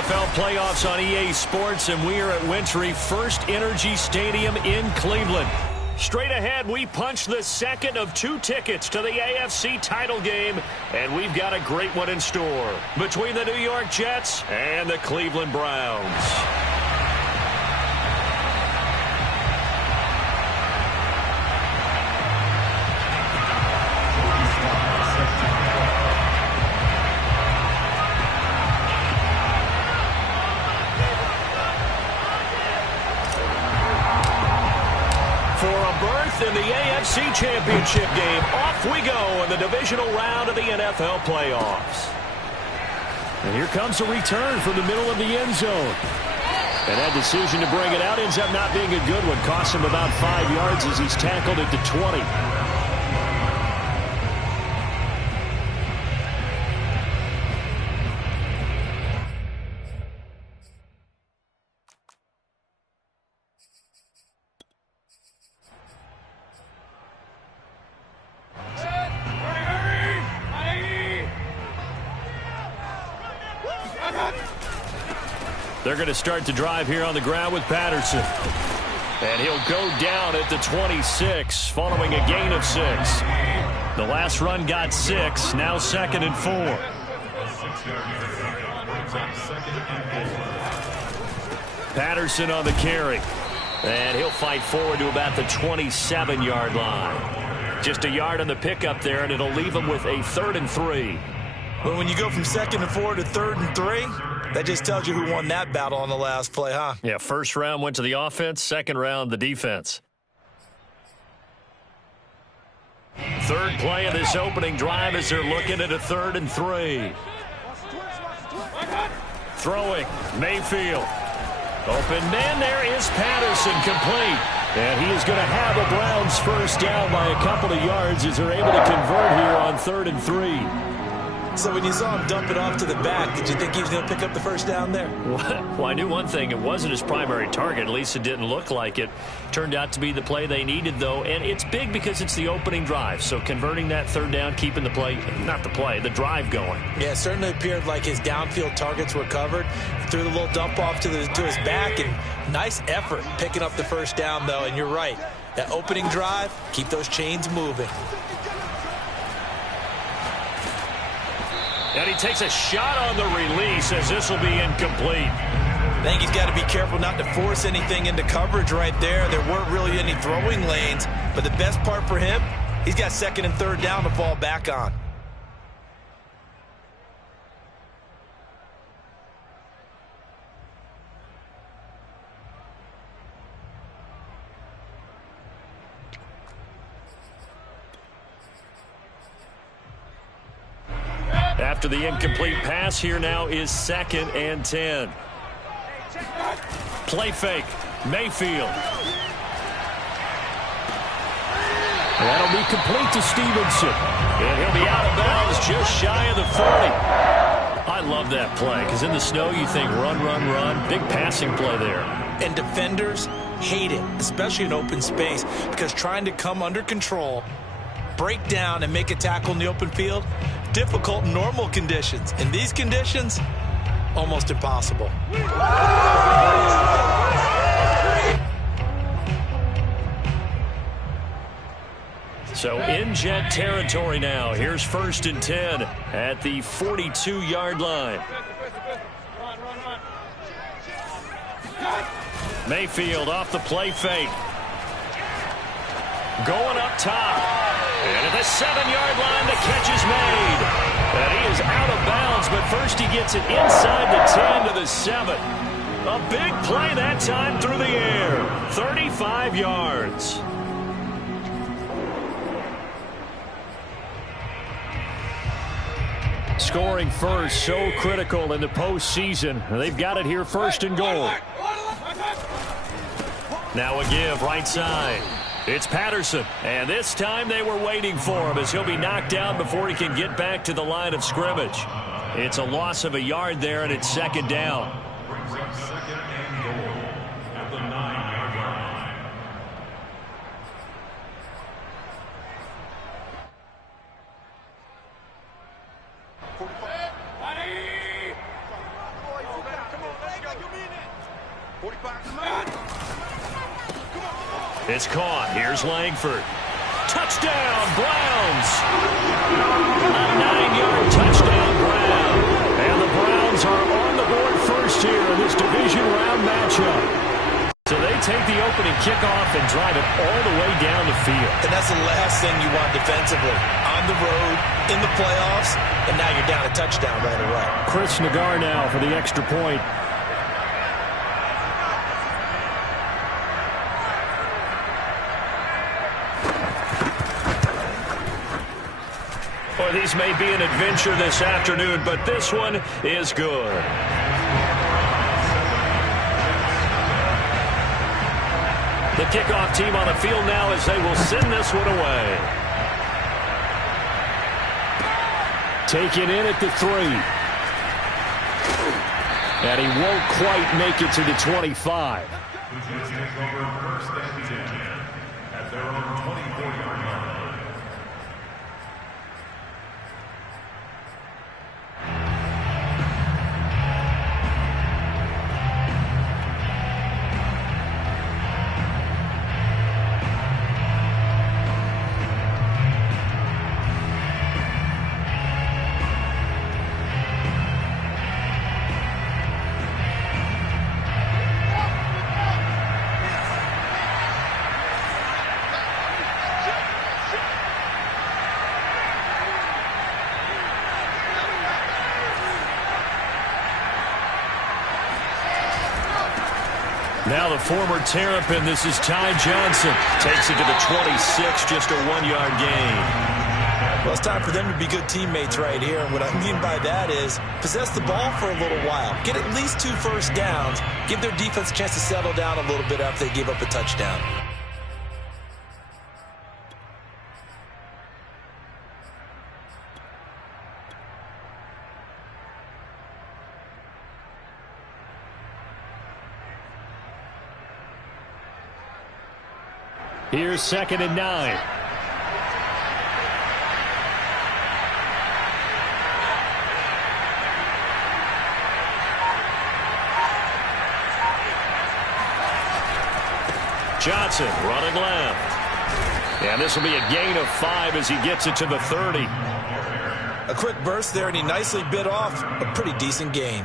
NFL playoffs on EA Sports, and we are at Wintry First Energy Stadium in Cleveland. Straight ahead, we punch the second of 2 tickets to the AFC title game, and we've got a great one in store between the New York Jets and the Cleveland Browns. In the AFC Championship game, off we go in the divisional round of the NFL playoffs. And here comes a return from the middle of the end zone. And that decision to bring it out ends up not being a good one. Costs him about 5 yards as he's tackled at the 20. They're going to start the drive here on the ground with Patterson. And he'll go down at the 26 following a gain of 6. The last run got 6. Now 2nd and 4. Patterson on the carry. And he'll fight forward to about the 27-yard line. Just a yard on the pickup there, and it'll leave him with a 3rd and 3. But when you go from 2nd and 4 to 3rd and 3, that just tells you who won that battle on the last play, huh? Yeah, first round went to the offense, second round the defense. Third play of this opening drive as they're looking at a 3rd and 3. Throwing, Mayfield. Open man, there is Patterson, complete. And he is going to have a Browns first down by a couple of yards as they're able to convert here on 3rd and 3. So when you saw him dump it off to the back, did you think he was going to pick up the first down there? Well, I knew one thing. It wasn't his primary target. At least it didn't look like it. Turned out to be the play they needed, though. And it's big because it's the opening drive. So converting that 3rd down, keeping the play, not the play, the drive going. Yeah, it certainly appeared like his downfield targets were covered. Threw the little dump off to his back, and nice effort picking up the first down, though. And you're right. That opening drive, keep those chains moving. And he takes a shot on the release as this will be incomplete. I think he's got to be careful not to force anything into coverage right there. There weren't really any throwing lanes, but the best part for him, he's got 2nd and 3rd down to fall back on. After the incomplete pass, here now is 2nd and 10. Play fake, Mayfield. That'll be complete to Stevenson. And he'll be out of bounds just shy of the 40. I love that play because in the snow you think run, run, run. Big passing play there. And defenders hate it, especially in open space, because trying to come under control, break down, and make a tackle in the open field, difficult in normal conditions. In these conditions, almost impossible. So in Jet territory now. Here's 1st and 10 at the 42-yard line. Mayfield off the play fake. Going up top. And at the 7-yard line, the catch is made. And he is out of bounds, but first he gets it inside the 10 to the 7. A big play that time through the air. 35 yards. Scoring first, so critical in the postseason. They've got it here, 1st and goal. Now a give, right side. It's Patterson, and this time they were waiting for him as he'll be knocked down before he can get back to the line of scrimmage. It's a loss of a yard there, and it's 2nd down. It's caught. Here's Langford. Touchdown, Browns. A 9-yard touchdown, Brown. And the Browns are on the board first here in this division round matchup. So they take the opening kickoff and drive it all the way down the field. And that's the last thing you want defensively. On the road, in the playoffs, and now you're down a touchdown right away. Chris Nagar now for the extra point. Boy, these may be an adventure this afternoon, but this one is good. The kickoff team on the field now as they will send this one away. Taken in at the 3. And he won't quite make it to the 25. At their own 24-yard line. Now the former Terrapin, this is Ty Johnson. Takes it to the 26, just a 1-yard gain. Well, it's time for them to be good teammates right here. And what I mean by that is possess the ball for a little while. Get at least 2 first downs. Give their defense a chance to settle down a little bit after they give up a touchdown. Here's 2nd and 9. Johnson running left. And this will be a gain of 5 as he gets it to the 30. A quick burst there, and he nicely bit off a pretty decent gain.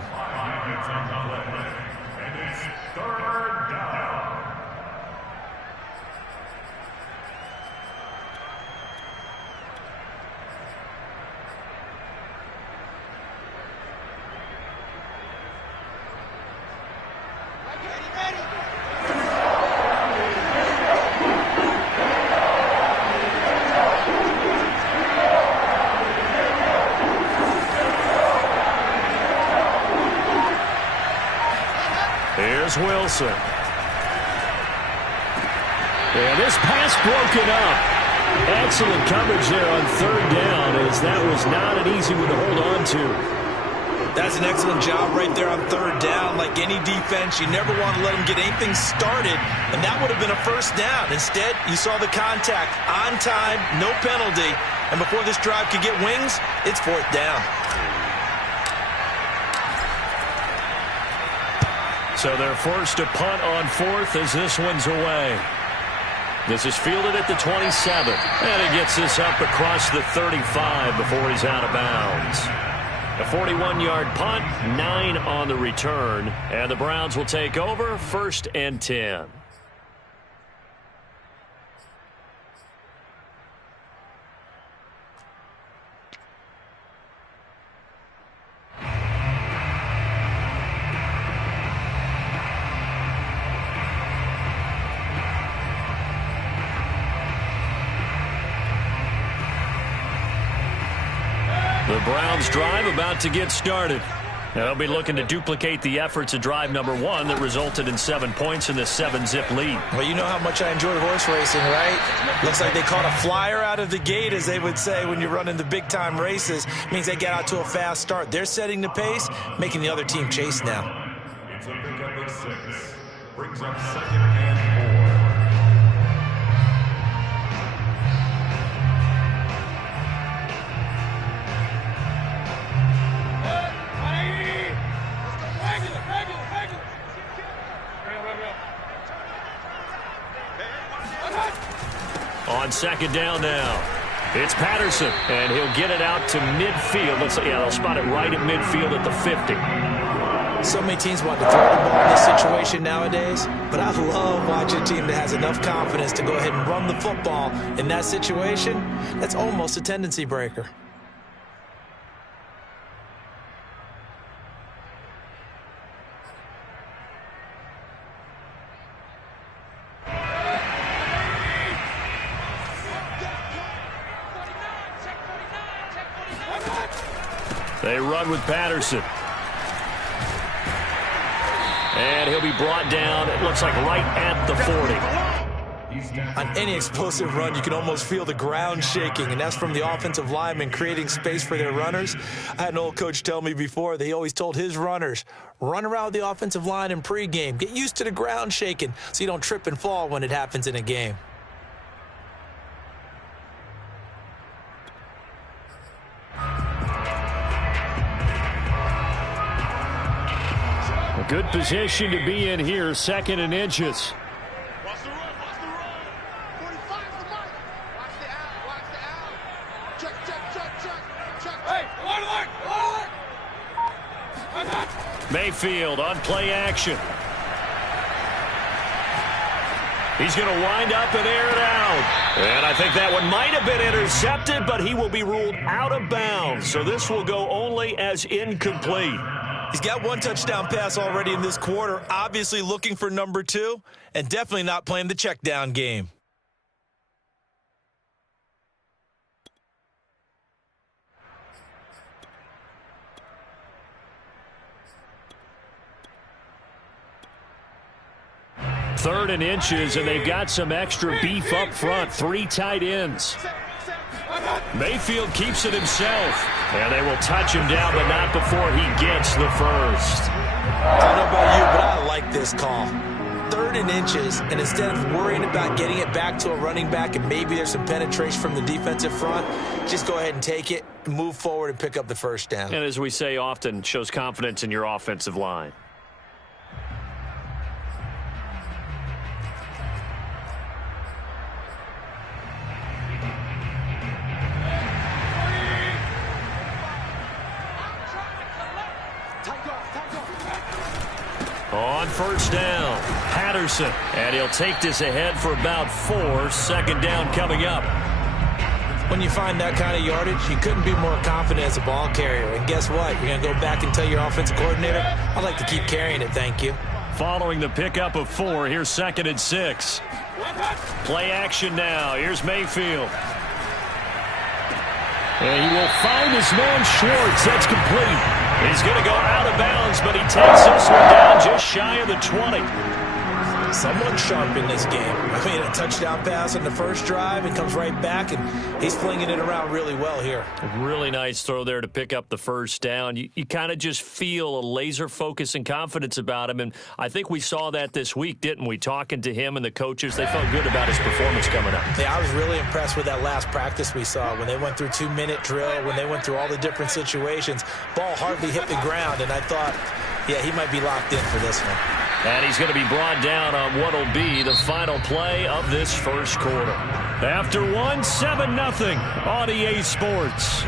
Here's Wilson. And this pass broken up. Excellent coverage there on 3rd down, as that was not an easy one to hold on to. That's an excellent job right there on 3rd down. Like any defense, you never want to let them get anything started, and that would have been a first down. Instead, you saw the contact on time, no penalty, and before this drive could get wings, it's 4th down. So they're forced to punt on 4th as this one's away. This is fielded at the 27. And he gets this up across the 35 before he's out of bounds. A 41-yard punt, 9 on the return. And the Browns will take over 1st and 10. The Browns drive about to get started. Now they'll be looking to duplicate the efforts of drive number 1 that resulted in 7 points in this 7-zip lead. Well, you know how much I enjoy horse racing, right? Looks like they caught a flyer out of the gate, as they would say when you're running the big-time races. Means they get out to a fast start. They're setting the pace, making the other team chase now. It's a pickup of 6. Brings up 2nd and 4. on second down now. It's Patterson, and he'll get it out to midfield. They'll spot it right at midfield at the 50. So many teams want to throw the ball in this situation nowadays, but I love watching a team that has enough confidence to go ahead and run the football in that situation. That's almost a tendency breaker. They run with Patterson. And he'll be brought down, it looks like right at the 40. On any explosive run, you can almost feel the ground shaking, and that's from the offensive linemen creating space for their runners. I had an old coach tell me before that he always told his runners, run around the offensive line in pregame. Get used to the ground shaking so you don't trip and fall when it happens in a game. A good position to be in here, 2nd and inches. Watch the run, watch the run. 45 the mark. Watch the out, watch the out. Check. Hey, alert. Mayfield on play action. He's going to wind up and air it out. And I think that one might have been intercepted, but he will be ruled out of bounds. So this will go only as incomplete. He's got one touchdown pass already in this quarter, obviously looking for number 2, and definitely not playing the check down game. Third and inches, and they've got some extra beef up front. 3 tight ends. Mayfield keeps it himself, and they will touch him down, but not before he gets the first. I don't know about you, but I like this call. 3rd and inches, and instead of worrying about getting it back to a running back and maybe there's some penetration from the defensive front, just go ahead and take it, move forward, and pick up the first down. And as we say often, shows confidence in your offensive line. On first down, Patterson, and he'll take this ahead for about 4. 2nd down coming up. When you find that kind of yardage, you couldn't be more confident as a ball carrier. And guess what? You're going to go back and tell your offensive coordinator, I'd like to keep carrying it, thank you. Following the pickup of 4, here's 2nd and 6. Play action now. Here's Mayfield. And he will find his man Schwartz. That's complete. He's going to go out of bounds, but he takes this one down just shy of the 20. Someone's sharp in this game. I mean, a touchdown pass on the first drive and comes right back, and he's flinging it around really well here. A really nice throw there to pick up the first down. You kind of just feel a laser focus and confidence about him, and I think we saw that this week, didn't we? Talking to him and the coaches, they felt good about his performance coming up. Yeah, I was really impressed with that last practice we saw when they went through 2-minute drill, when they went through all the different situations. Ball hardly hit the ground, and I thought, yeah, he might be locked in for this one. And he's going to be brought down on what will be the final play of this first quarter. After 1, 7-0 on EA Sports.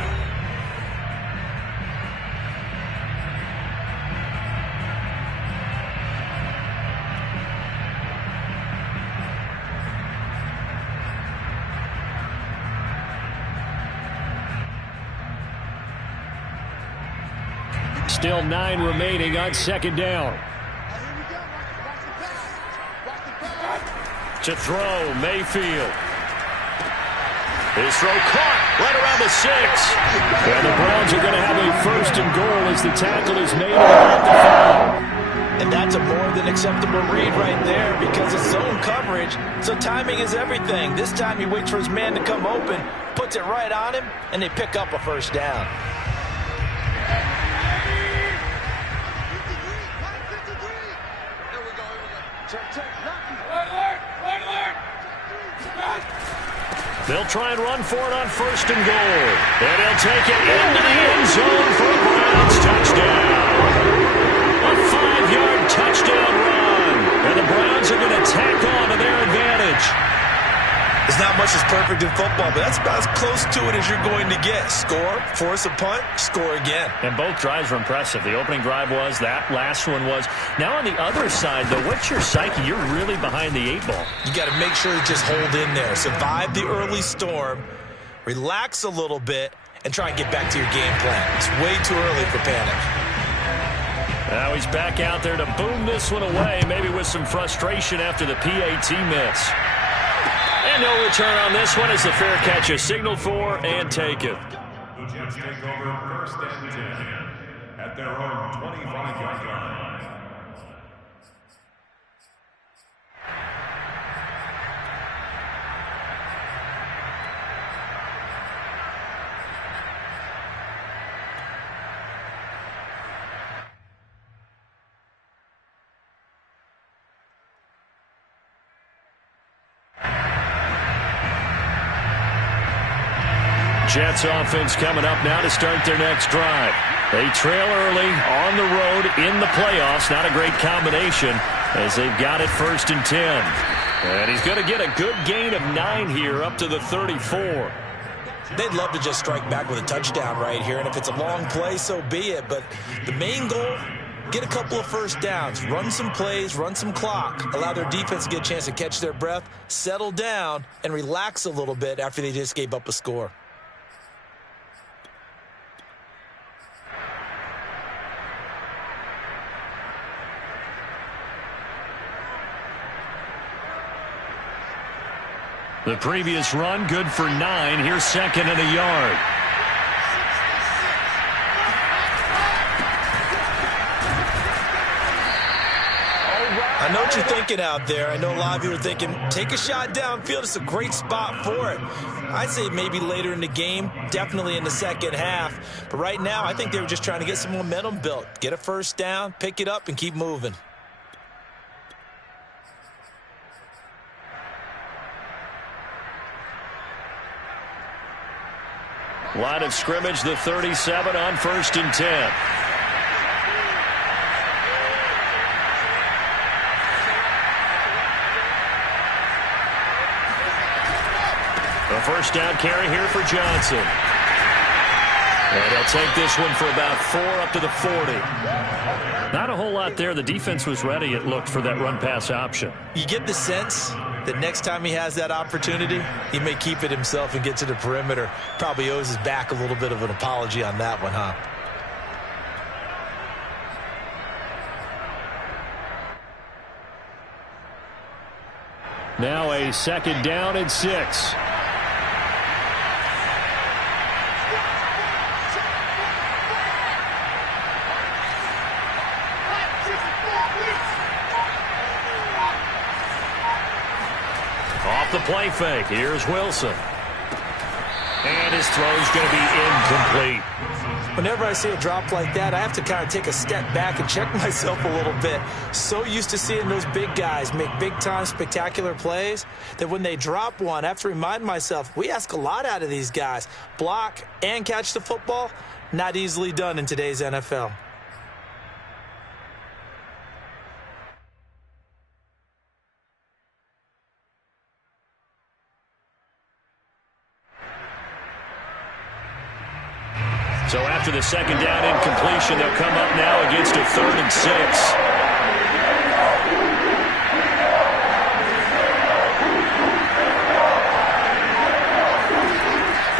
Still 9 remaining on 2nd down. To throw, Mayfield. His throw caught right around the 6. And the Browns are going to have a 1st and goal as the tackle is made without the foul. And that's a more than acceptable read right there because it's zone coverage, so timing is everything. This time he waits for his man to come open, puts it right on him, and they pick up a 1st down. They'll try and run for it on 1st and goal. And he'll take it into the end zone for a Browns touchdown. A 5-yard touchdown run. And the Browns are going to tack on to their advantage. There's not much that's perfect in football, but that's about as close to it as you're going to get. Score, force a punt, score again. And both drives were impressive. The opening drive was, that last one was. Now on the other side, though, what's your psyche? You're really behind the 8-ball. You got to make sure to just hold in there. Survive the early storm, relax a little bit, and try and get back to your game plan. It's way too early for panic. Now he's back out there to boom this one away, maybe with some frustration after the PAT miss. And no return on this one as the fair catch is signaled for and taken. The Jets take over 1st and 10 at their own 25-yard line. Jets offense coming up now to start their next drive. They trail early on the road in the playoffs. Not a great combination as they've got it 1st and 10. And he's going to get a good gain of 9 here up to the 34. They'd love to just strike back with a touchdown right here, and if it's a long play, so be it. But the main goal, get a couple of first downs, run some plays, run some clock, allow their defense to get a chance to catch their breath, settle down, and relax a little bit after they just gave up a score. The previous run, good for 9. Here's 2nd and a yard. I know what you're thinking out there. I know a lot of you are thinking, take a shot downfield. It's a great spot for it. I'd say maybe later in the game, definitely in the second half. But right now, I think they were just trying to get some momentum built. Get a first down, pick it up, and keep moving. Line of scrimmage, the 37 on 1st and 10. A first down carry here for Johnson. And he'll take this one for about 4 up to the 40. Not a whole lot there. The defense was ready, it looked, for that run-pass option. You get the sense that next time he has that opportunity, he may keep it himself and get to the perimeter. Probably owes his back a little bit of an apology on that one, huh? Now a 2nd down and 6. Off the play fake. Here's Wilson. And his throw's going to be incomplete. Whenever I see a drop like that, I have to kind of take a step back and check myself a little bit. So used to seeing those big guys make big-time spectacular plays that when they drop one, I have to remind myself, we ask a lot out of these guys. Block and catch the football, not easily done in today's NFL. So after the 2nd down incompletion, they'll come up now against a 3rd and 6.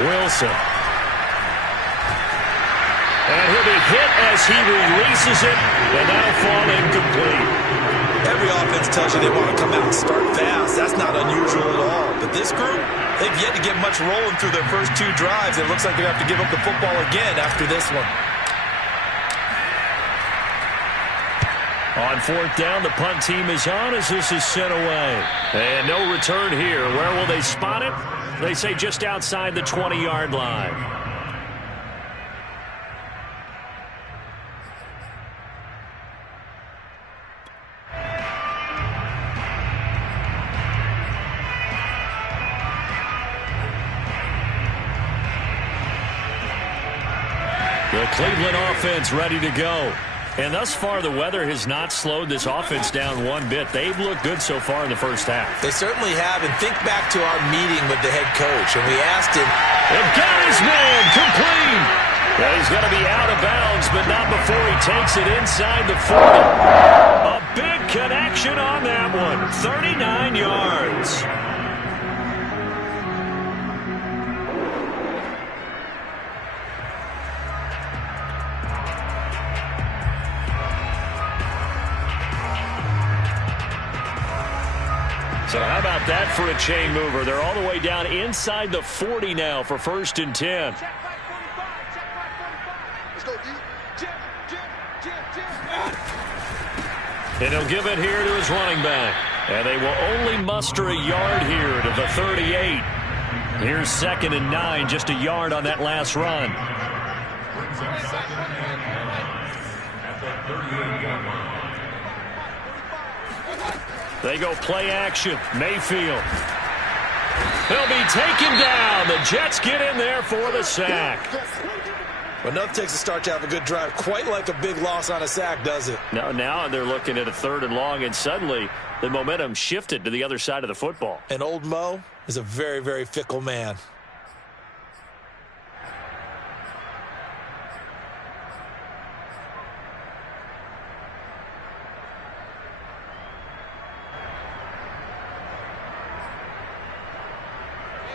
Wilson. And he'll be hit as he releases it, and that'll fall incomplete. Every offense tells you they want to come out and start fast. That's not unusual at all. But this group, they've yet to get much rolling through their first 2 drives. It looks like they have to give up the football again after this one. On 4th down, the punt team is on as this is sent away. And no return here. Where will they spot it? They say just outside the 20-yard line. The Cleveland offense ready to go. And thus far, the weather has not slowed this offense down one bit. They've looked good so far in the first half. They certainly have. And think back to our meeting with the head coach, and we asked him. And got his man complete. Yeah, he's going to be out of bounds, but not before he takes it inside the 40. A big connection on that one. 39 yards. So how about that for a chain mover? They're all the way down inside the 40 now for 1st and 10. Check back 45. Check back 45. Let's go, D. Jim. And he'll give it here to his running back. And they will only muster a yard here to the 38. Here's 2nd and 9, just a yard on that last run. Brings up 2nd and 9 at the 38-yard line. They go play action. Mayfield. He'll be taken down. The Jets get in there for the sack. Well, enough takes a start to have a good drive. Quite like a big loss on a sack, does it? Now they're looking at a 3rd and long, and suddenly the momentum shifted to the other side of the football. And old Mo is a very, very fickle man.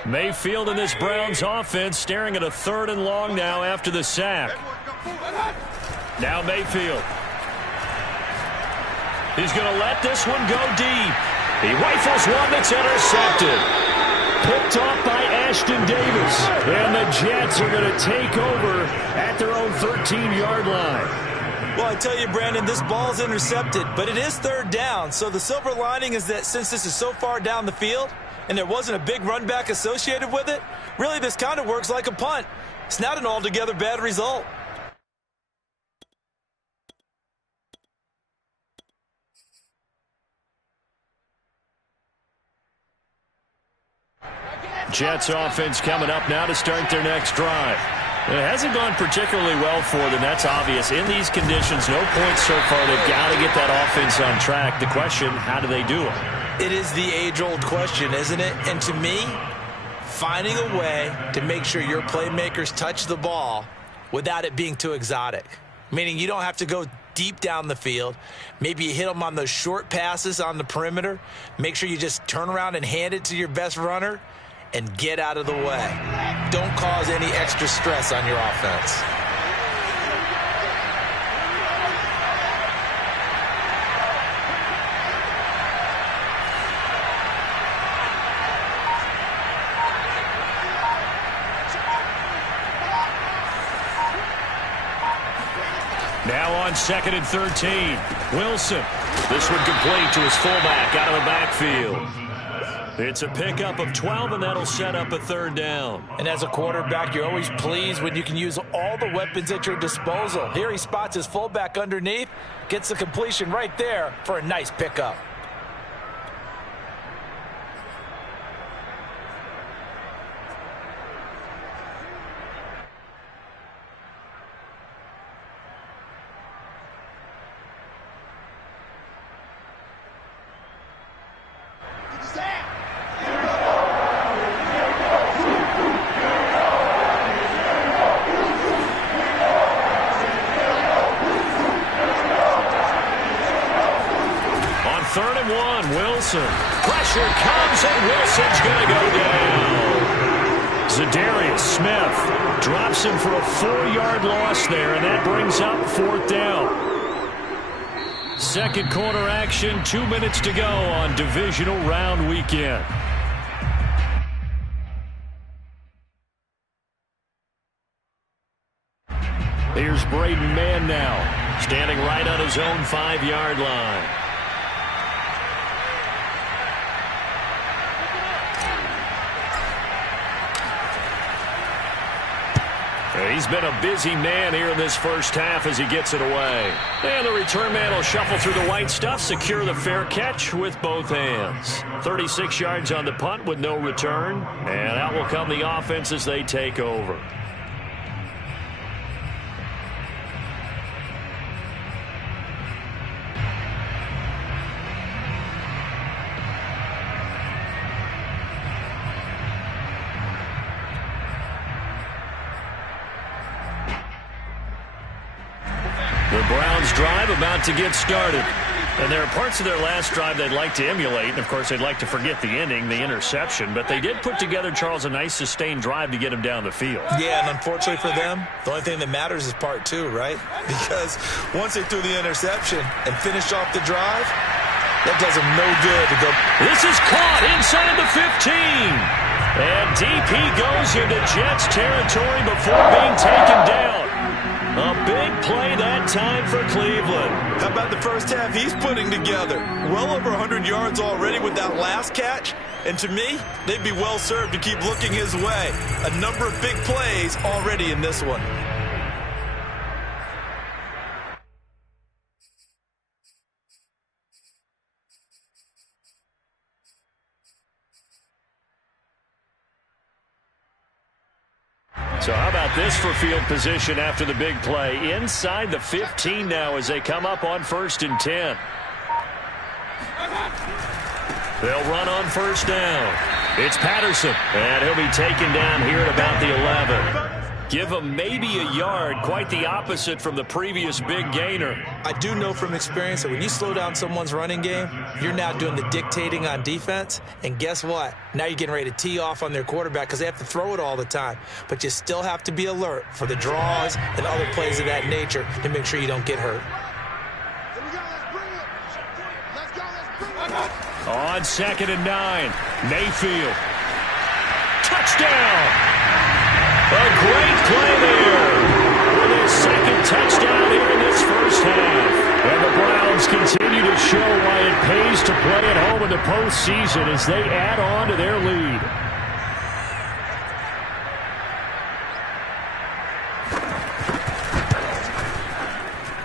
Mayfield in this Browns offense staring at a 3rd and long now after the sack. Now Mayfield. He's going to let this one go deep. He rifles one that's intercepted. Picked off by Ashton Davis. And the Jets are going to take over at their own 13-yard line. Well, I tell you, Brandon, this ball's intercepted, but it is 3rd down. So the silver lining is that since this is so far down the field, and there wasn't a big run back associated with it, really this kind of works like a punt. It's not an altogether bad result. Jets offense coming up now to start their next drive. It hasn't gone particularly well for them, that's obvious. In these conditions, no points so far. They've got to get that offense on track. The question, how do they do it? It is the age-old question, isn't it? And to me, finding a way to make sure your playmakers touch the ball without it being too exotic. Meaning you don't have to go deep down the field. Maybe you hit them on those short passes on the perimeter. Make sure you just turn around and hand it to your best runner and get out of the way. Don't cause any extra stress on your offense. Now on 2nd and 13. Wilson. This one complete to his fullback out of the backfield. It's a pickup of 12, and that'll set up a 3rd down. And as a quarterback, you're always pleased when you can use all the weapons at your disposal. Here he spots his fullback underneath, gets the completion right there for a nice pickup. Pressure comes, and Wilson's going to go down. Za'Darius Smith drops him for a 4-yard loss there, and that brings up 4th down. 2nd quarter action, 2 minutes to go on divisional round weekend. Here's Braden Mann now, standing right on his own 5-yard line. He's been a busy man here in this first half as he gets it away. And the return man will shuffle through the white stuff, secure the fair catch with both hands. 36 yards on the punt with no return. And out will come the offense as they take over. The Browns drive about to get started. And there are parts of their last drive they'd like to emulate. And, of course, they'd like to forget the ending, the interception. But they did put together, Charles, a nice sustained drive to get him down the field. Yeah, and unfortunately for them, the only thing that matters is part two, right? Because once they threw the interception and finished off the drive, that does them no good to go. This is caught inside the 15. And DP goes into Jets territory before being taken down. A big play that time for Cleveland. How about the first half he's putting together? Well over 100 yards already with that last catch. And to me, they'd be well served to keep looking his way. A number of big plays already in this one. So how about this for field position after the big play? Inside the 15 now as they come up on 1st and 10. They'll run on 1st down. It's Patterson, and he'll be taken down here at about the 11. Give him maybe a yard, quite the opposite from the previous big gainer. I do know from experience that when you slow down someone's running game, you're now doing the dictating on defense. And guess what? Now you're getting ready to tee off on their quarterback because they have to throw it all the time. But you still have to be alert for the draws and other plays of that nature to make sure you don't get hurt. Here we go, let's bring it. Let's go, On 2nd and 9, Mayfield. Touchdown! A great play there with his 2nd touchdown here in this first half. And the Browns continue to show why it pays to play at home in the postseason as they add on to their lead.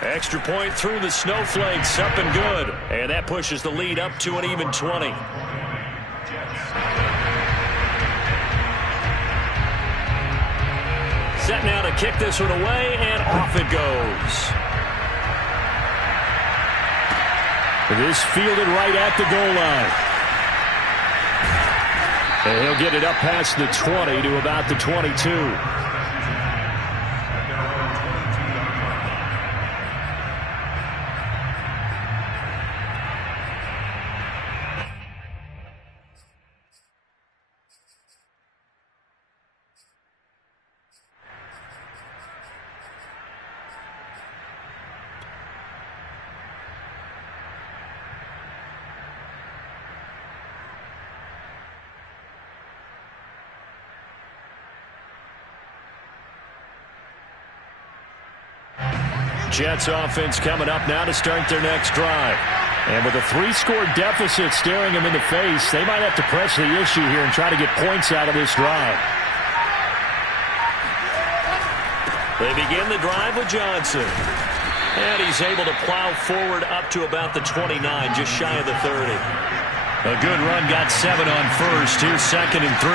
Extra point through the snowflakes, up and good. And that pushes the lead up to an even 20. Set now to kick this one away, and off it goes. This fielded right at the goal line. And he'll get it up past the 20 to about the 22. Jets offense coming up now to start their next drive. And with a 3-score deficit staring them in the face, they might have to press the issue here and try to get points out of this drive. They begin the drive with Johnson. And he's able to plow forward up to about the 29, just shy of the 30. A good run, got 7 on 1st. Here's 2nd and 3.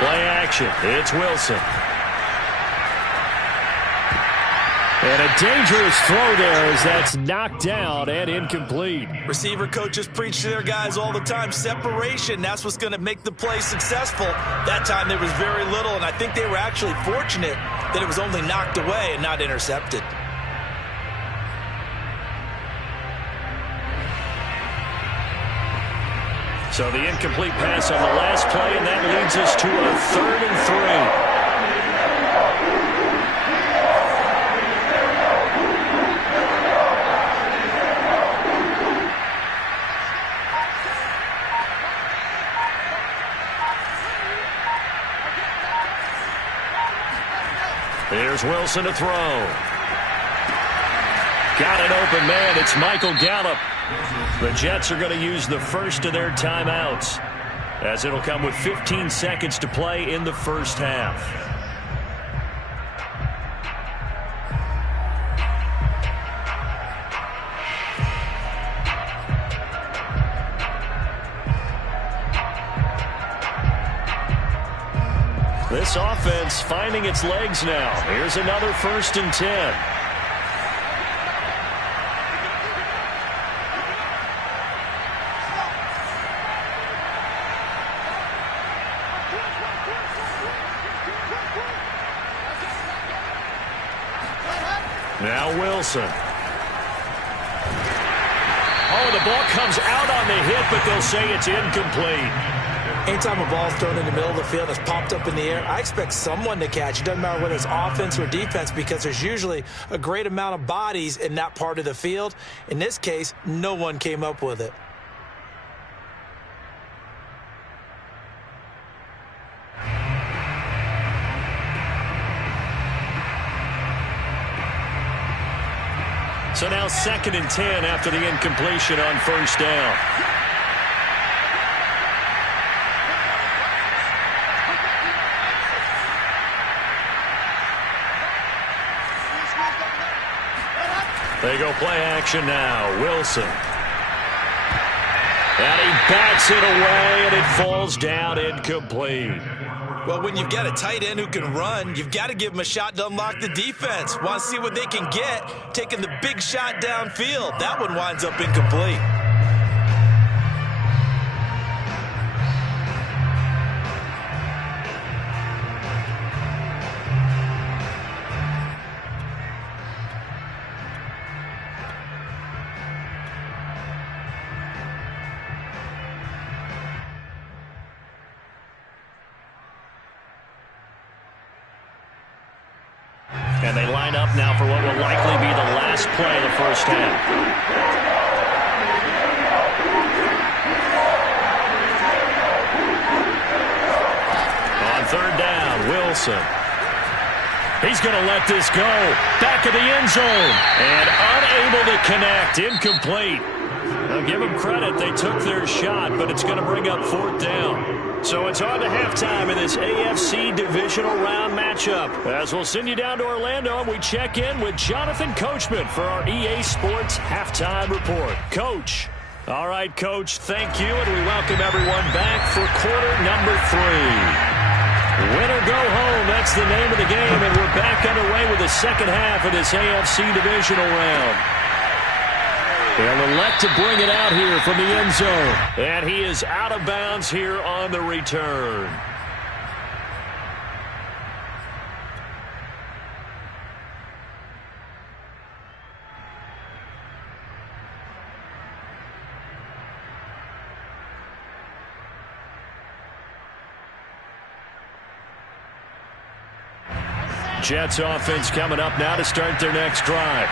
Play action. It's Wilson. And a dangerous throw there as that's knocked down and incomplete. Receiver coaches preach to their guys all the time. Separation, that's what's going to make the play successful. That time there was very little, and I think they were actually fortunate that it was only knocked away and not intercepted. So the incomplete pass on the last play, and that leads us to a 3rd and 3. Here's Wilson to throw. Got an open man. It's Michael Gallup. The Jets are going to use the first of their timeouts, as it'll come with 15 seconds to play in the first half. This offense finding its legs now. Here's another 1st and 10. Now Wilson. Oh, the ball comes out on the hit, but they'll say it's incomplete. Anytime a ball's thrown in the middle of the field and it's popped up in the air, I expect someone to catch. It doesn't matter whether it's offense or defense, because there's usually a great amount of bodies in that part of the field. In this case, no one came up with it. So now 2nd and 10 after the incompletion on first down. They go play action now. Wilson. And he bats it away, and it falls down incomplete. Well, when you've got a tight end who can run, you've got to give him a shot to unlock the defense. Want to see what they can get, taking the big shot downfield. That one winds up incomplete. And they line up now for what will likely be the last play of the first half. On 3rd down, Wilson. He's going to let this go. Back of the end zone. And unable to connect. Incomplete. Now give them credit. They took their shot, but it's going to bring up 4th down. So it's on to halftime in this AFC divisional round matchup. As we'll send you down to Orlando, and we check in with Jonathan Coachman for our EA Sports Halftime Report. Coach. All right, Coach, thank you, and we welcome everyone back for quarter number 3. Win or go home, that's the name of the game, and we're back underway with the second half of this AFC divisional round. They'll elect to bring it out here from the end zone. And he is out of bounds here on the return. Jets offense coming up now to start their next drive.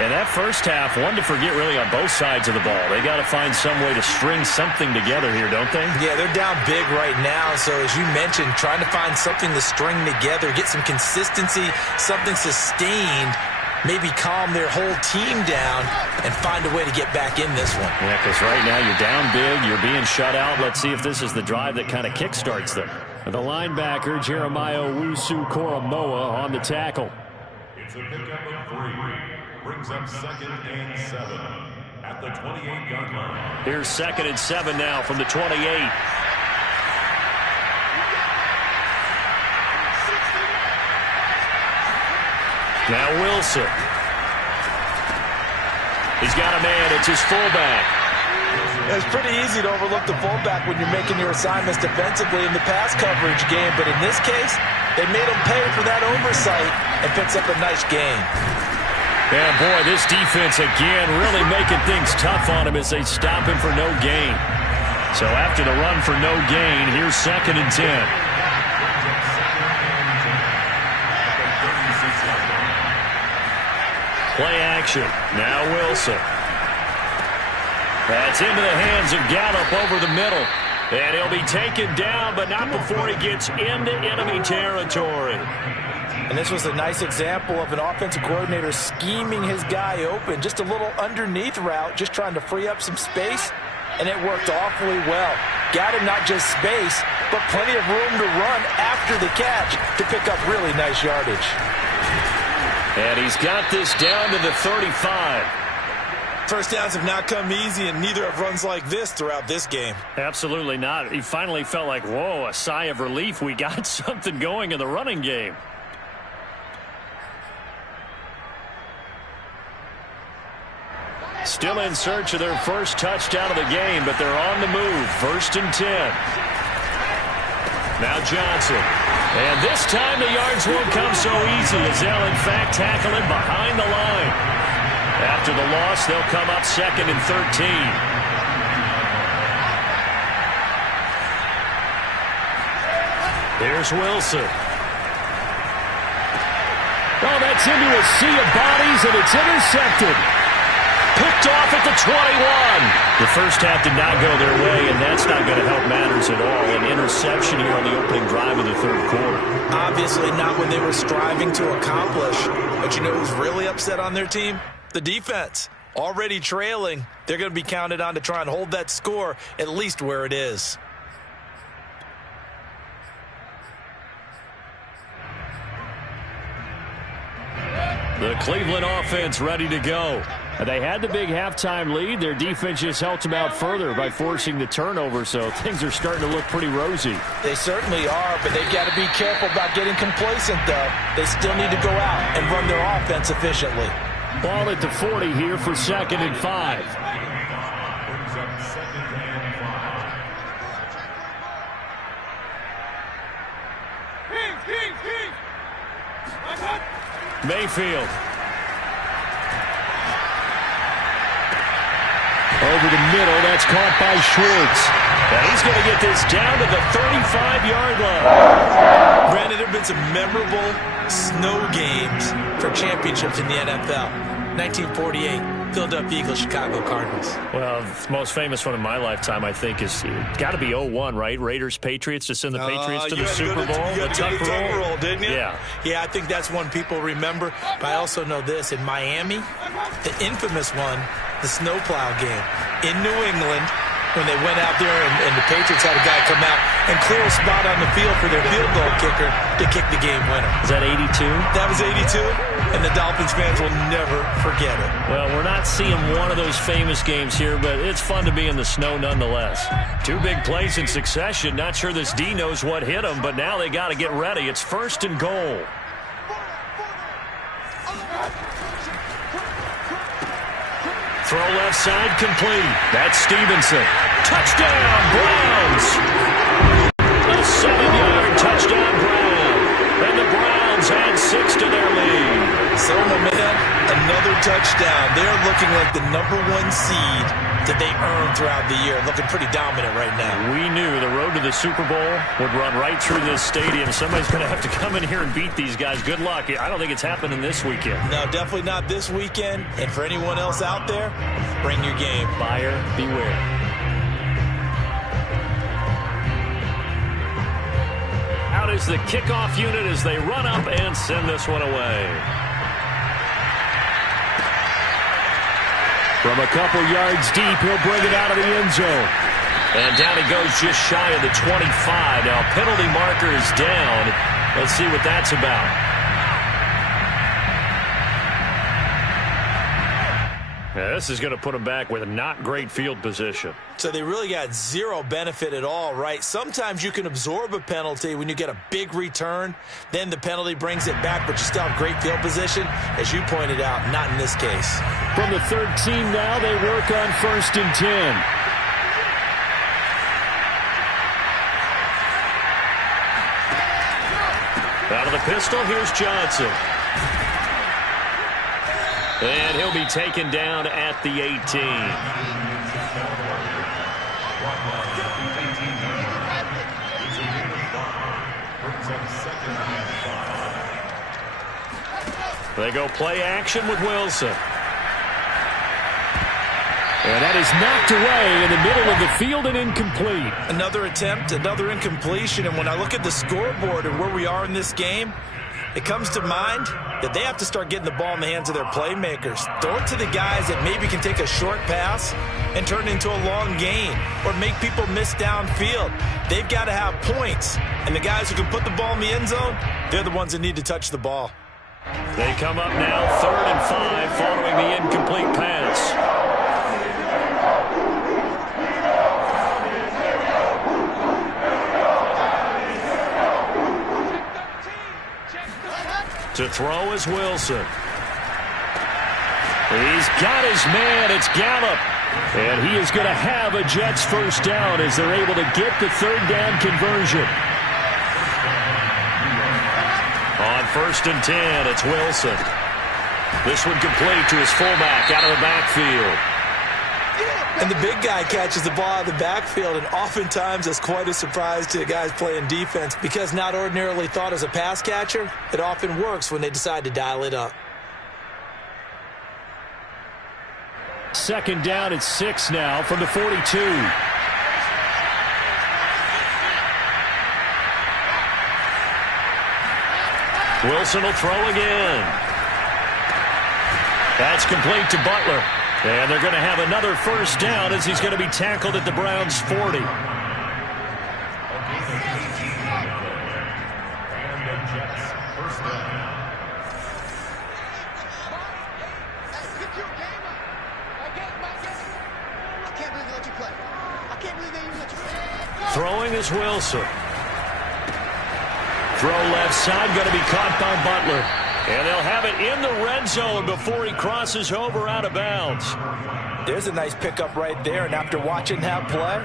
And that first half, one to forget really on both sides of the ball. They got to find some way to string something together here, don't they? Yeah, they're down big right now. So as you mentioned, trying to find something to string together, get some consistency, something sustained, maybe calm their whole team down and find a way to get back in this one. Yeah, because right now you're down big, you're being shut out. Let's see if this is the drive that kind of kickstarts them. The linebacker, Jeremiah Owusu-Koramoah, on the tackle. It's a pickup of 3. Brings up 2nd and 7 at the 28-yard line. Here's 2nd and 7 now from the 28. Now Wilson. He's got a man. It's his fullback. It's pretty easy to overlook the fullback when you're making your assignments defensively in the pass coverage game. But in this case, they made him pay for that oversight and picks up a nice gain. Yeah, boy, this defense again really making things tough on him as they stop him for no gain. So after the run for no gain, here's 2nd and 10. Play action. Now Wilson. That's into the hands of Gallup over the middle. And he'll be taken down, but not before he gets into enemy territory. And this was a nice example of an offensive coordinator scheming his guy open. Just a little underneath route, just trying to free up some space, and it worked awfully well. Got him not just space, but plenty of room to run after the catch to pick up really nice yardage. And he's got this down to the 35. First downs have not come easy, and neither have runs like this throughout this game. Absolutely not. He finally felt like, whoa, a sigh of relief. We got something going in the running game. Still in search of their first touchdown of the game, but they're on the move. 1st and 10. Now Johnson. And this time the yards won't come so easy as they'll in fact tackle him behind the line. After the loss, they'll come up 2nd and 13. Here's Wilson. Oh, that's into a sea of bodies, and it's intercepted. Picked off at the 21. The first half did not go their way, and that's not going to help matters at all. An interception here on the opening drive of the third quarter. Obviously not what they were striving to accomplish. But you know who's really upset on their team? The defense. Already trailing. They're going to be counted on to try and hold that score at least where it is. The Cleveland offense ready to go. They had the big halftime lead. Their defense just helped them out further by forcing the turnover, so things are starting to look pretty rosy. They certainly are, but they've got to be careful about getting complacent, though. They still need to go out and run their offense efficiently. Ball at the 40 here for 2nd and 5. Brings up 2nd and 5. Mayfield. Over the middle, that's caught by Schwartz. And he's going to get this down to the 35-yard line. Granted, there have been some memorable snow games for championships in the NFL. 1948, Philadelphia Eagles, Chicago Cardinals. Well, the most famous one in my lifetime, I think, is got to be 01, right? Raiders, Patriots, to send the Patriots to the Super Bowl. You had to go to the tuck roll, didn't you? Yeah. Yeah, I think that's one people remember. But I also know this. In Miami, the infamous one, the snowplow game in New England, when they went out there and the Patriots had a guy come out and clear a spot on the field for their field goal kicker to kick the game winner. Is that 82? That was 82, and the Dolphins fans will never forget it. Well, we're not seeing one of those famous games here, but it's fun to be in the snow nonetheless. 2 big plays in succession. Not sure this D knows what hit him, but now they got to get ready. It's 1st and goal. Throw left side complete. That's Stevenson. Touchdown, Browns. A 7-yard touchdown, Brown. And the Browns add 6 to their lead. So, my man, another touchdown. They're looking like the #1 seed that they earned throughout the year. Looking pretty dominant right now. We knew the road to the Super Bowl would run right through this stadium. Somebody's going to have to come in here and beat these guys. Good luck. I don't think it's happening this weekend. No, definitely not this weekend. And for anyone else out there, bring your game. Buyer beware. Out is the kickoff unit as they run up and send this one away. From a couple yards deep, he'll bring it out of the end zone. And down he goes just shy of the 25. Now, penalty marker is down. Let's see what that's about. Now, this is going to put them back with a not great field position. So they really got zero benefit at all, right? Sometimes you can absorb a penalty when you get a big return. Then the penalty brings it back, but you still have great field position. As you pointed out, not in this case. From the 13 now, they work on 1st and 10. Out of the pistol, here's Johnson. And he'll be taken down at the 18. They go play action with Wilson. And that is knocked away in the middle of the field and incomplete. Another attempt, another incompletion. And when I look at the scoreboard and where we are in this game, it comes to mind that they have to start getting the ball in the hands of their playmakers. Throw it to the guys that maybe can take a short pass and turn it into a long gain or make people miss downfield. They've got to have points. And the guys who can put the ball in the end zone, they're the ones that need to touch the ball. They come up now 3rd and 5 following the incomplete pass. To throw is Wilson. He's got his man. It's Gallup. And he is going to have a Jets first down as they're able to get the 3rd down conversion. On 1st and 10, it's Wilson. This one complete to his fullback out of the backfield. And the big guy catches the ball out of the backfield, and oftentimes that's quite a surprise to the guys playing defense because not ordinarily thought as a pass catcher, it often works when they decide to dial it up. 2nd down and 6 now from the 42. Wilson will throw again. That's complete to Butler. And they're going to have another 1st down as he's going to be tackled at the Browns' 40. Throwing is Wilson. Throw left side, going to be caught by Butler. And they'll have it in the red zone before he crosses over out of bounds. There's a nice pickup right there, and after watching that play,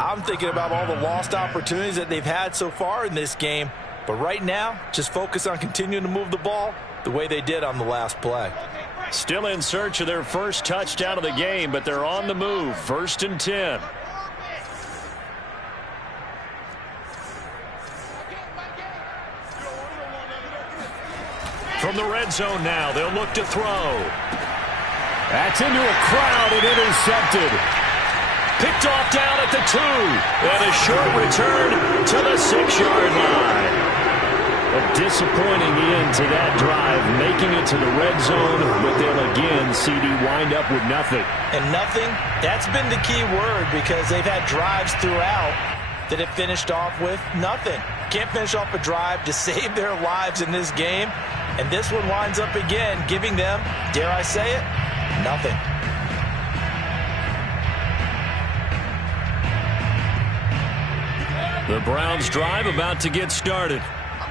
I'm thinking about all the lost opportunities that they've had so far in this game. But right now, just focus on continuing to move the ball the way they did on the last play. Still in search of their first touchdown of the game, but they're on the move. 1st and 10. From the red zone now, they'll look to throw. That's into a crowd and intercepted. Picked off down at the 2. And a short return to the 6-yard line. A disappointing end to that drive, making it to the red zone, but they'll again, CD, wind up with nothing. And nothing, that's been the key word because they've had drives throughout that have finished off with nothing. Can't finish off a drive to save their lives in this game. And this one winds up again, giving them, dare I say it, nothing. The Browns drive about to get started.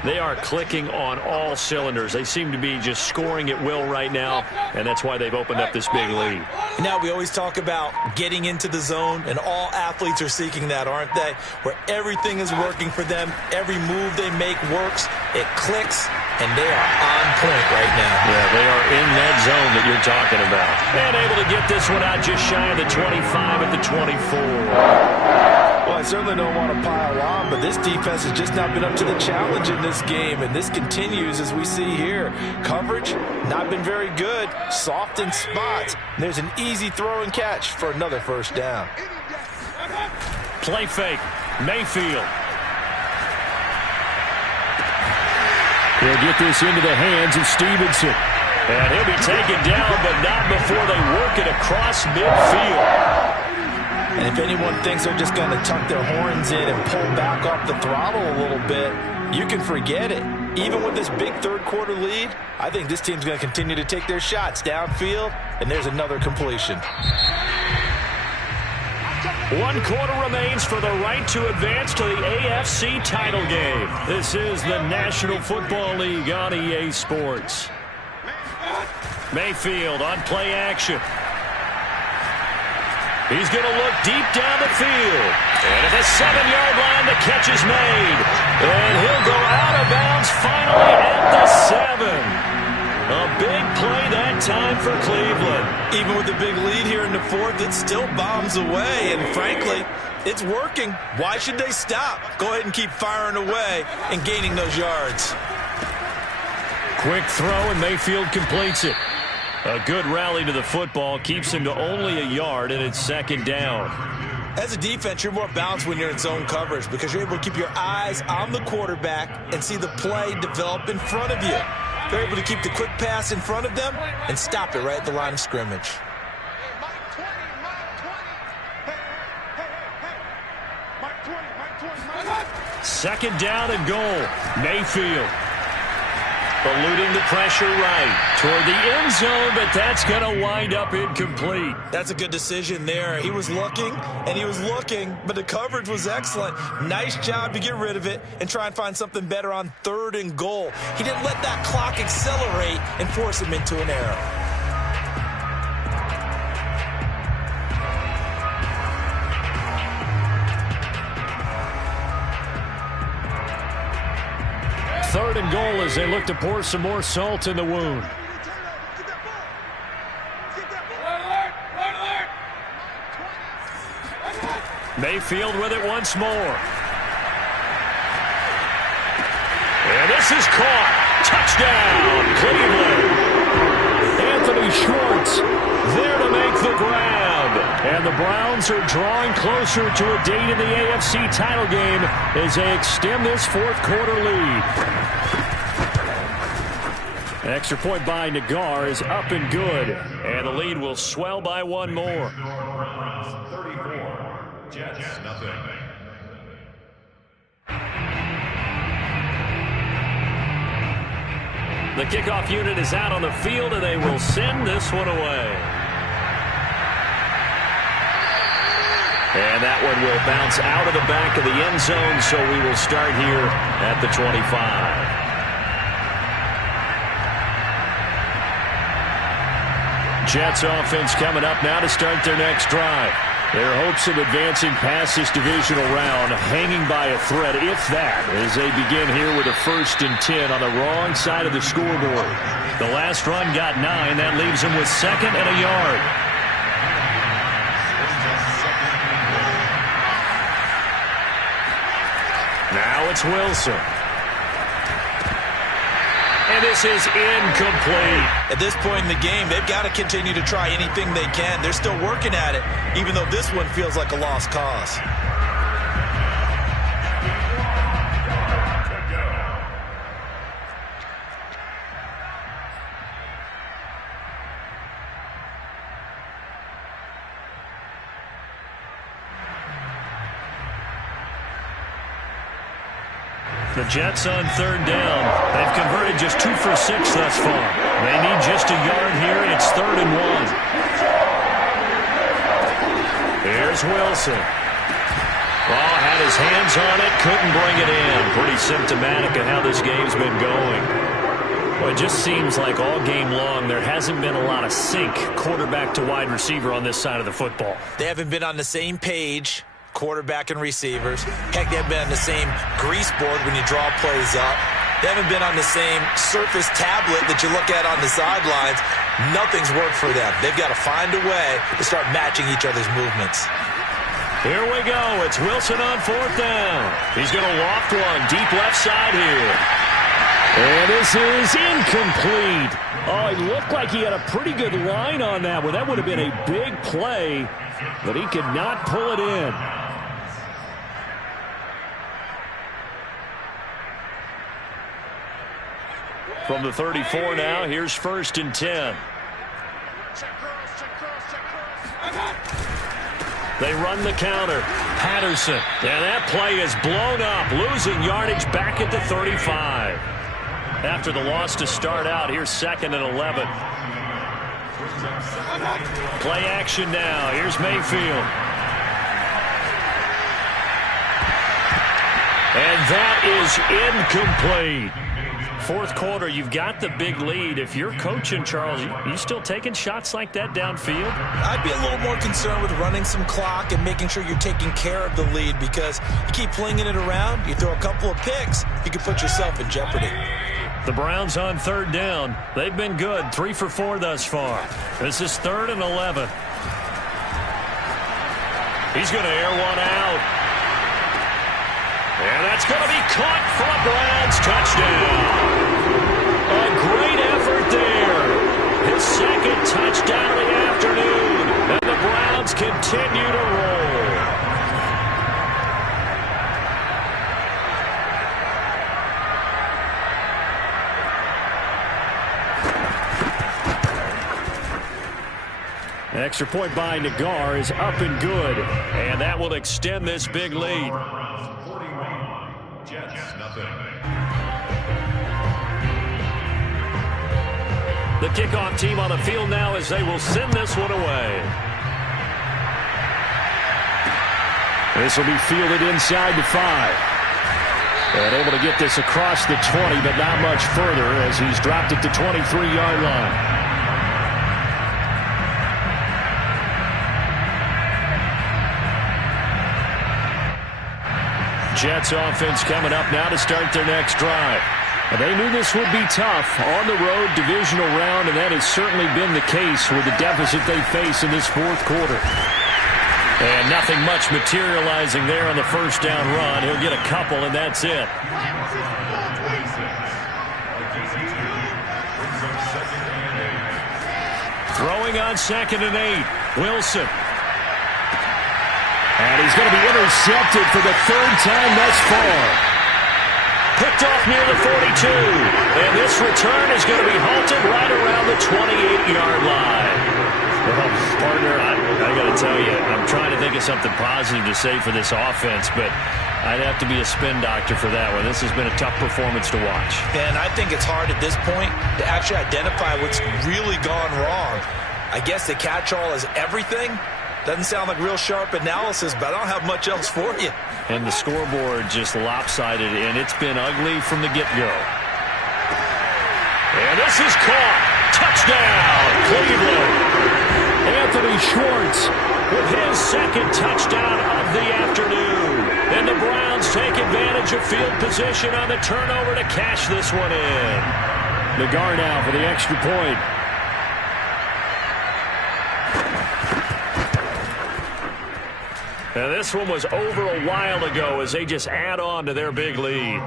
They are clicking on all cylinders. They seem to be just scoring at will right now, and that's why they've opened up this big lead. Now, we always talk about getting into the zone, and all athletes are seeking that, aren't they? Where everything is working for them, every move they make works, it clicks, and they are on point right now. Yeah, they are in that zone that you're talking about. And able to get this one out just shy of the 25 at the 24. Well, I certainly don't want to pile on, but this defense has just not been up to the challenge in this game, and this continues as we see here. Coverage, not been very good, soft in spots. There's an easy throw and catch for another 1st down. Play fake, Mayfield. He'll get this into the hands of Stevenson. And he'll be taken down, but not before they work it across midfield. And if anyone thinks they're just going to tuck their horns in and pull back off the throttle a little bit, you can forget it. Even with this big 3rd quarter lead, I think this team's going to continue to take their shots downfield, and there's another completion. 1 quarter remains for the right to advance to the AFC title game. This is the National Football League on EA Sports. Mayfield on play action. He's going to look deep down the field. And at the 7-yard line, the catch is made. And he'll go out of bounds finally at the 7. A big play that time for Cleveland. Even with the big lead here in the 4th, it still bombs away. And frankly, it's working. Why should they stop? Go ahead and keep firing away and gaining those yards. Quick throw, and Mayfield completes it. A good rally to the football keeps him to only a yard, and it's 2nd down. As a defense, you're more balanced when you're in zone coverage because you're able to keep your eyes on the quarterback and see the play develop in front of you. They're able to keep the quick pass in front of them and stop it right at the line of scrimmage. Second down and goal. Mayfield eluding the pressure right toward the end zone, but that's going to wind up incomplete. That's a good decision there. He was looking, and he was looking, but the coverage was excellent. Nice job to get rid of it and try and find something better on 3rd and goal. He didn't let that clock accelerate and force him into an error. 3rd and goal as they look to pour some more salt in the wound. Mayfield with it once more. And this is caught. Touchdown, Cleveland. Anthony Schwartz there to make the grab. And the Browns are drawing closer to a date in the AFC title game as they extend this 4th quarter lead. An extra point by Nagar is up and good. And the lead will swell by one more. 34, Jets, nothing. The kickoff unit is out on the field, and they will send this one away. And that one will bounce out of the back of the end zone, so we will start here at the 25. Jets offense coming up now to start their next drive. Their hopes of advancing past this divisional round hanging by a thread, if that, as they begin here with a 1st and 10 on the wrong side of the scoreboard. The last run got 9. That leaves them with 2nd and a yard. Now it's Wilson. And this is incomplete. At this point in the game, they've got to continue to try anything they can. They're still working at it, even though this one feels like a lost cause. The Jets on 3rd down. They've converted just 2 for 6 thus far. They need just a yard here. It's 3rd and 1. Here's Wilson. Oh, had his hands on it, couldn't bring it in. Pretty symptomatic of how this game's been going. Well, it just seems like all game long there hasn't been a lot of sync quarterback to wide receiver on this side of the football. They haven't been on the same page, quarterback and receivers. Heck, they haven't been on the same grease board when you draw plays up. They haven't been on the same surface tablet that you look at on the sidelines. Nothing's worked for them. They've got to find a way to start matching each other's movements. Here we go. It's Wilson on 4th down. He's going to loft one deep left side here. And this is incomplete. Oh, it looked like he had a pretty good line on that one. That would have been a big play, but he could not pull it in. From the 34 now, here's 1st and 10. They run the counter. Patterson. And that play is blown up. Losing yardage back at the 35. After the loss to start out, here's 2nd and 11. Play action now. Here's Mayfield. And that is incomplete. 4th quarter, you've got the big lead. If you're coaching, Charles, you still taking shots like that downfield? I'd be a little more concerned with running some clock and making sure you're taking care of the lead, because you keep flinging it around, you throw a couple of picks, you can put yourself in jeopardy. The Browns on 3rd down. They've been good, 3 for 4 thus far. This is 3rd and 11. He's going to air one out. And that's going to be caught for a Browns touchdown. A great effort there. His 2nd touchdown of the afternoon. And the Browns continue to roll. An extra point by Nagar is up and good. And that will extend this big lead. The kickoff team on the field now as they will send this one away. This will be fielded inside the 5. And able to get this across the 20, but not much further as he's dropped at the 23-yard line. Jets offense coming up now to start their next drive. And they knew this would be tough on the road divisional round, and that has certainly been the case with the deficit they face in this fourth quarter. And nothing much materializing there on the first down run. He'll get a couple, and that's it. Throwing on 2nd and 8. Wilson. And he's going to be intercepted for the 3rd time thus far. Picked off near the 42. And this return is going to be halted right around the 28-yard line. Well, partner, I got to tell you, I'm trying to think of something positive to say for this offense, but I'd have to be a spin doctor for that one. This has been a tough performance to watch. And I think it's hard at this point to actually identify what's really gone wrong. I guess the catch-all is everything. Doesn't sound like real sharp analysis, but I don't have much else for you. And the scoreboard just lopsided, and it's been ugly from the get-go. And this is caught. Touchdown, Cleveland. Anthony Schwartz with his 2nd touchdown of the afternoon. And the Browns take advantage of field position on the turnover to cash this one in. Nagar now for the extra point. And this one was over a while ago as they just add on to their big lead.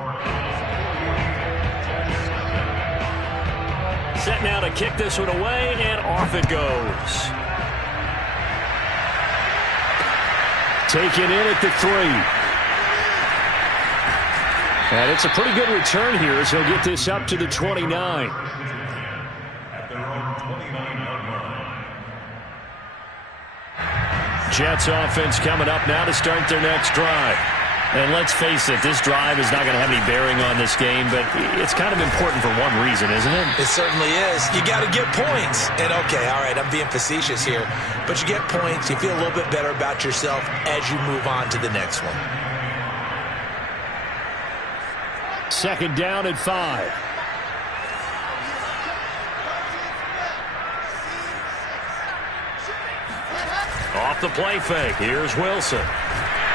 Set now to kick this one away, and off it goes. Taken in at the 3. And it's a pretty good return here as he'll get this up to the 29. At their own 29-yard line. Jets offense coming up now to start their next drive. And let's face it, this drive is not going to have any bearing on this game, but it's kind of important for one reason, isn't it? It certainly is. You got to get points. And okay, all right, I'm being facetious here, but you get points, you feel a little bit better about yourself as you move on to the next one. 2nd down and 5. Off the play fake. Here's Wilson.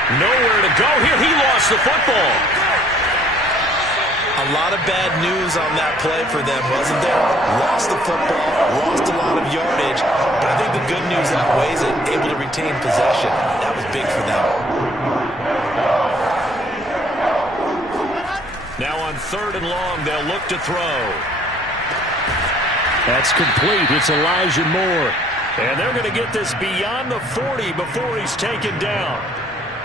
Nowhere to go here. He lost the football. A lot of bad news on that play for them, wasn't there? Lost the football, lost a lot of yardage, but I think the good news outweighs it. Able to retain possession. That was big for them. Now on 3rd and long, they'll look to throw. That's complete. It's Elijah Moore. And they're going to get this beyond the 40 before he's taken down.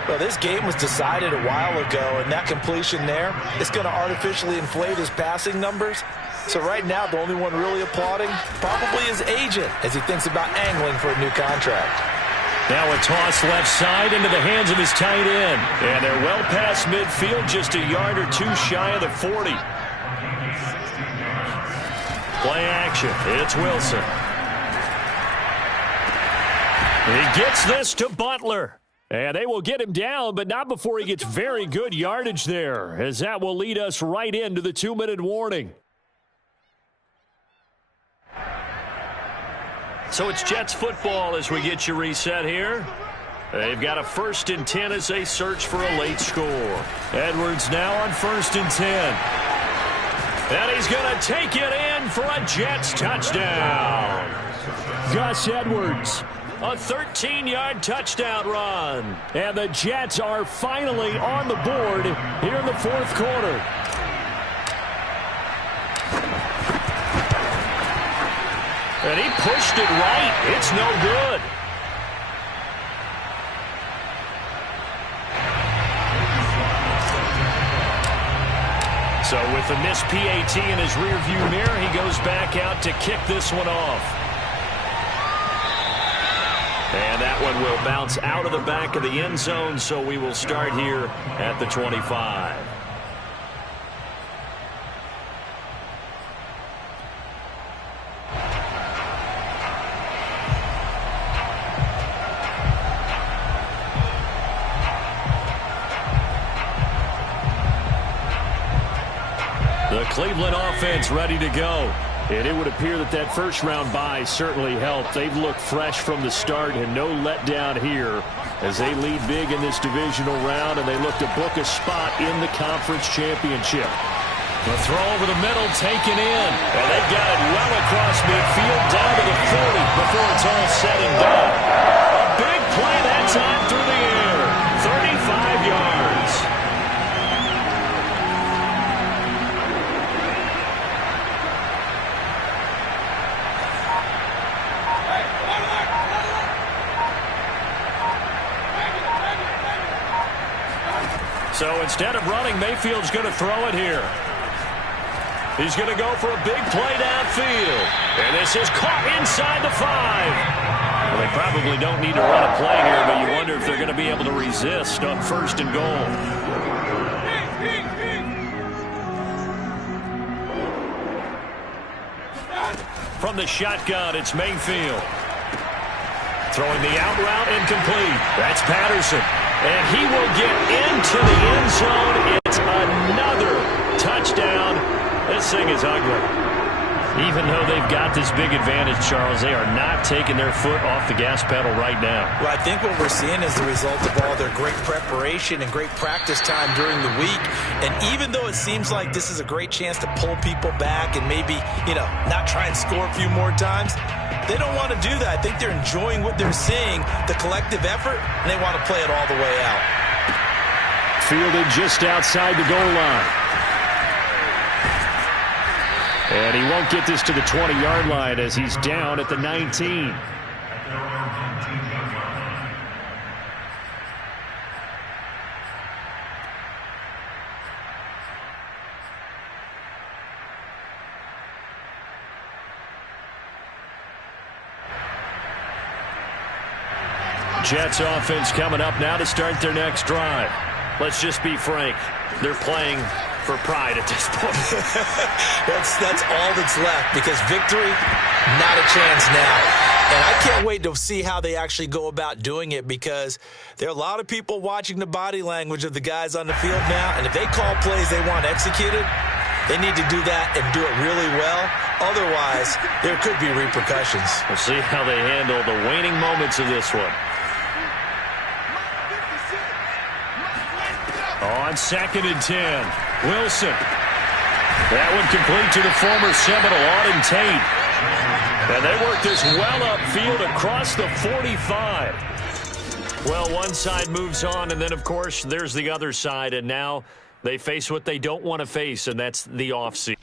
Well, this game was decided a while ago, and that completion there is going to artificially inflate his passing numbers. So right now, the only one really applauding probably his agent as he thinks about angling for a new contract. Now a toss left side into the hands of his tight end. And they're well past midfield, just a yard or two shy of the 40. Play action. It's Wilson. He gets this to Butler. And they will get him down, but not before he gets very good yardage there, as that will lead us right into the 2-minute warning. So it's Jets football as we get you reset here. They've got a 1st and 10 as they search for a late score. Edwards now on 1st and 10. And he's going to take it in for a Jets touchdown. Gus Edwards. A 13-yard touchdown run. And the Jets are finally on the board here in the 4th quarter. And he pushed it right. It's no good. So with the missed PAT in his rearview mirror, he goes back out to kick this one off. And that one will bounce out of the back of the end zone, so we will start here at the 25. The Cleveland offense ready to go. And it would appear that that first-round bye certainly helped. They've looked fresh from the start and no letdown here as they lead big in this divisional round, and they look to book a spot in the conference championship. The throw over the middle taken in. And they've got it well across midfield down to the 40 before it's all said and done. A big play that time through the air. 35 yards. So instead of running, Mayfield's going to throw it here. He's going to go for a big play downfield. And this is caught inside the 5. Well, they probably don't need to run a play here, but you wonder if they're going to be able to resist on 1st and goal. From the shotgun, it's Mayfield. Throwing the out route incomplete. That's Patterson. And he will get into the end zone. It's another touchdown. This thing is ugly. Even though they've got this big advantage, Charles, they are not taking their foot off the gas pedal right now. Well, I think what we're seeing is the result of all their great preparation and great practice time during the week. And even though it seems like this is a great chance to pull people back and maybe, not try and score a few more times, they don't want to do that. I think they're enjoying what they're seeing, the collective effort, and they want to play it all the way out. Fielded just outside the goal line. And he won't get this to the 20-yard line as he's down at the 19. Jets offense coming up now to start their next drive. Let's just be frank. They're playing for pride at this point. That's all that's left, because victory, not a chance now. And I can't wait to see how they actually go about doing it, because there are a lot of people watching the body language of the guys on the field now, and if they call plays they want executed, they need to do that and do it really well. Otherwise, there could be repercussions. We'll see how they handle the waning moments of this one. On 2nd and 10, Wilson. That one complete to the former Seminole, Auden Tate. And they work this well upfield across the 45. Well, one side moves on, and then, of course, there's the other side. And now they face what they don't want to face, and that's the offseason.